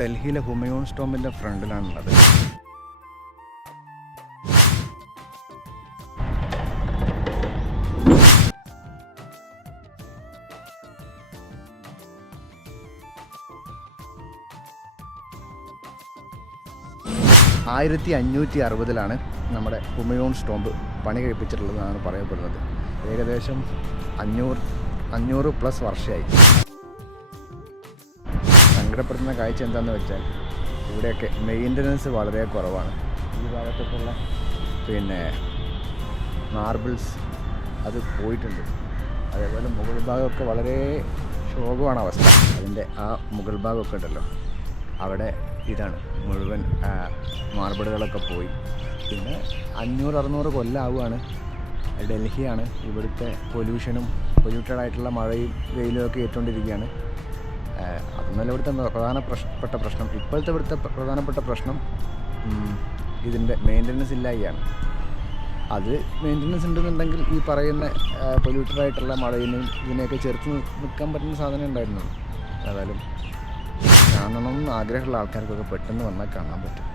ഡൽഹിയിലെ ഹുമയൂൺ സ്റ്റോമിന്റെ ഫ്രണ്ടിലാണുള്ളത്. ആയിരത്തി അഞ്ഞൂറ്റി അറുപതിലാണ് നമ്മുടെ ഹുമയോൺ സ്റ്റോമ്പ് പണി കഴിപ്പിച്ചിട്ടുള്ളതെന്നാണ് പറയപ്പെടുന്നത്. ഏകദേശം അഞ്ഞൂറ് അഞ്ഞൂറ് പ്ലസ് വർഷമായി. സങ്കടപ്പെടുത്തുന്ന കാഴ്ച എന്താണെന്ന് വെച്ചാൽ ഇവിടെയൊക്കെ മെയിന്റനൻസ് വളരെ കുറവാണ്. ഈ ഭാഗത്തൊക്കെയുള്ള പിന്നെ മാർബിൾസ് അത് പോയിട്ടുണ്ട്. അതേപോലെ മുകൾ ഭാഗമൊക്കെ വളരെ ശോകമാണ് അവസ്ഥ. അതിന്റെ ആ മുകൾ ഭാഗമൊക്കെ ഉണ്ടല്ലോ. അവിടെ ഇതാണ് മുഴുവൻ മാർബിളുകളൊക്കെ പോയി. പിന്നെ അഞ്ഞൂറ് അറുന്നൂറ് കൊല്ലാവുകയാണ്. ഡൽഹിയാണ് ഇവിടുത്തെ പൊല്യൂഷനും പൊല്യൂട്ടഡ് ആയിട്ടുള്ള മഴയും വെയിലും ഒക്കെ ഏറ്റുകൊണ്ടിരിക്കുകയാണ്. അതൊന്നല്ല ഇവിടുത്തെ പ്രധാന പ്രശ്നപ്പെട്ട പ്രശ്നം. ഇപ്പോഴത്തെ ഇവിടുത്തെ പ്രധാനപ്പെട്ട പ്രശ്നം ഇതിന്റെ മെയിന്റനൻസ് ഇല്ലായിയാണ് അത് മെയിന്റനൻസ് ഉണ്ടെന്നുണ്ടെങ്കിൽ ഈ പറയുന്ന പൊല്യൂട്ടഡായിട്ടുള്ള മഴയിനെയും ഇതിനെയൊക്കെ ചെറുത്ത് നിൽക്കാൻ പറ്റുന്ന സാധനം ഉണ്ടായിരുന്നു. ഏതായാലും കാണണം എന്ന് ആഗ്രഹമുള്ള ആൾക്കാർക്കൊക്കെ പെട്ടെന്ന് വന്നാൽ കാണാൻ പറ്റും.